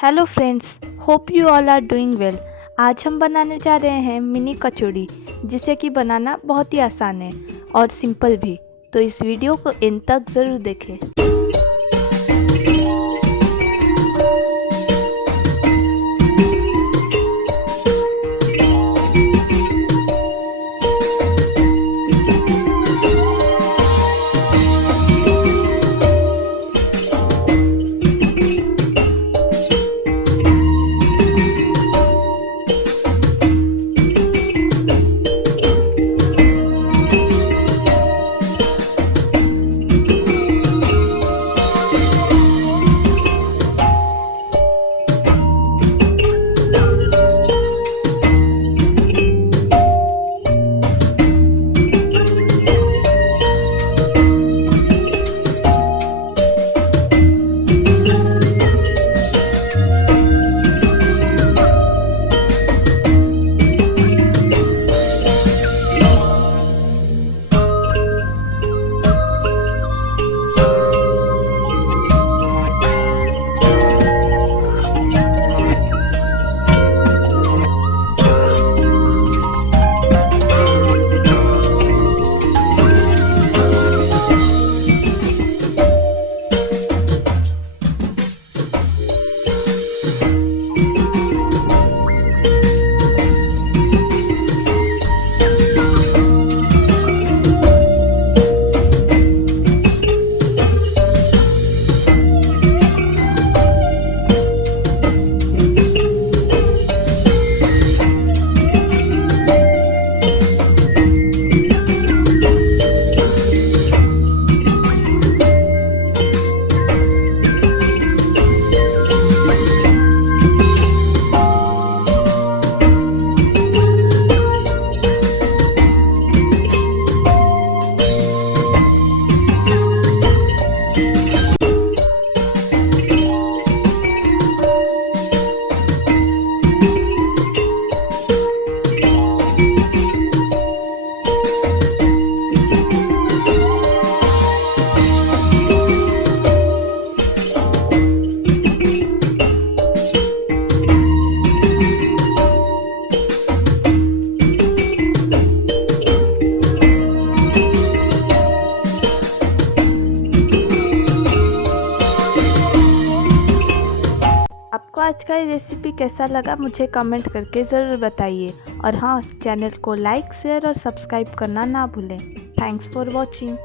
Hello friends, hope you all are doing well. आज हम बनाने जा रहे हैं मिनी कचौड़ी, जिसे कि बनाना बहुत ही आसान है और सिंपल भी। तो इस वीडियो को एंड तक ज़रूर देखें। आपको आज का ये रेसिपी कैसा लगा मुझे कमेंट करके ज़रूर बताइए। और हाँ, चैनल को लाइक, शेयर और सब्सक्राइब करना ना भूलें। Thanks for watching.